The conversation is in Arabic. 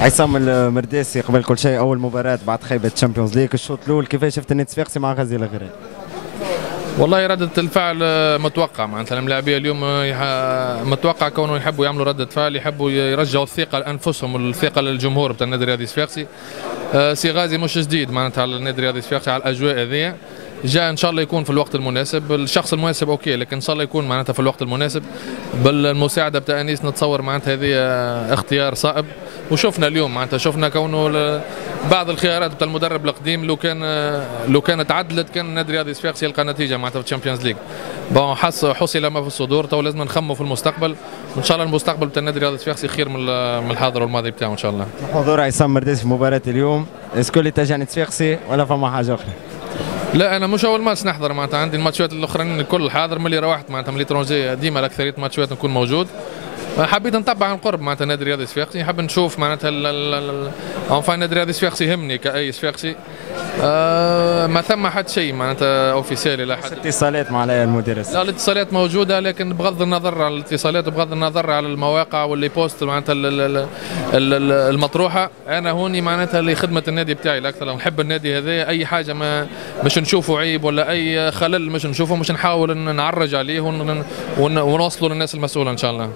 عصام المرداسي، قبل كل شيء اول مباراه بعد خيبه تشامبيونز ليج الشوط الاول، كيفاش شفت النادي الصفاقسي مع غازي الغريب؟ والله ردة الفعل متوقع، معناتها الملاعبية اليوم متوقع كونهم يحبوا يعملوا ردة فعل، يحبوا يرجعوا الثقة لأنفسهم والثقة للجمهور بتاع النادي الرياضي الصفاقسي. سي غازي مش جديد معناتها على النادي الرياضي الصفاقسي، على الأجواء هذيا جاء ان شاء الله يكون في الوقت المناسب، الشخص المناسب اوكي، لكن ان شاء الله يكون معناتها في الوقت المناسب بالمساعده بتاع انيس. نتصور معناتها هذه اختيار صائب، وشفنا اليوم معناتها شفنا كونه بعض الخيارات بتاع المدرب القديم لو كانت تعدلت كان النادي الرياضي الصفاقسي يلقى نتيجه معناتها في الشامبيونز ليج. حصل ما في الصدور، تو لازم نخموا في المستقبل، وان شاء الله المستقبل بتاع النادي الرياضي الصفاقسي خير من الحاضر والماضي بتاعه ان شاء الله. حضور عصام مرداسي في مباراه اليوم، اسكو اللي تشجعني الصفاقسي ولا فما حاجه اخرى؟ لا انا مش اول ماتش نحضر، معناتها عندي الماتشات الاخرين الكل حاضر، ملي روحت معناتها من ليترونجي ديما اكثريه ماتشات نكون موجود. حبيت نتبع عن قرب معناتها النادي الرياضي الصفاقسي، نحب نشوف معناتها النادي الرياضي الصفاقسي يهمني كاي صفاقسي. ما ثم حد شيء معناتها اوفيسيالي، لا حد اتصالات مع المدير. لا الاتصالات موجوده، لكن بغض النظر عن الاتصالات وبغض النظر على المواقع واللي بوست معناتها المطروحه، انا هوني معناتها لخدمه النادي بتاعي الاكثر، نحب النادي هذا، اي حاجه ما مش نشوفه عيب ولا اي خلل مش نشوفه، مش نحاول نعرج عليه ونوصله للناس المسؤوله ان شاء الله.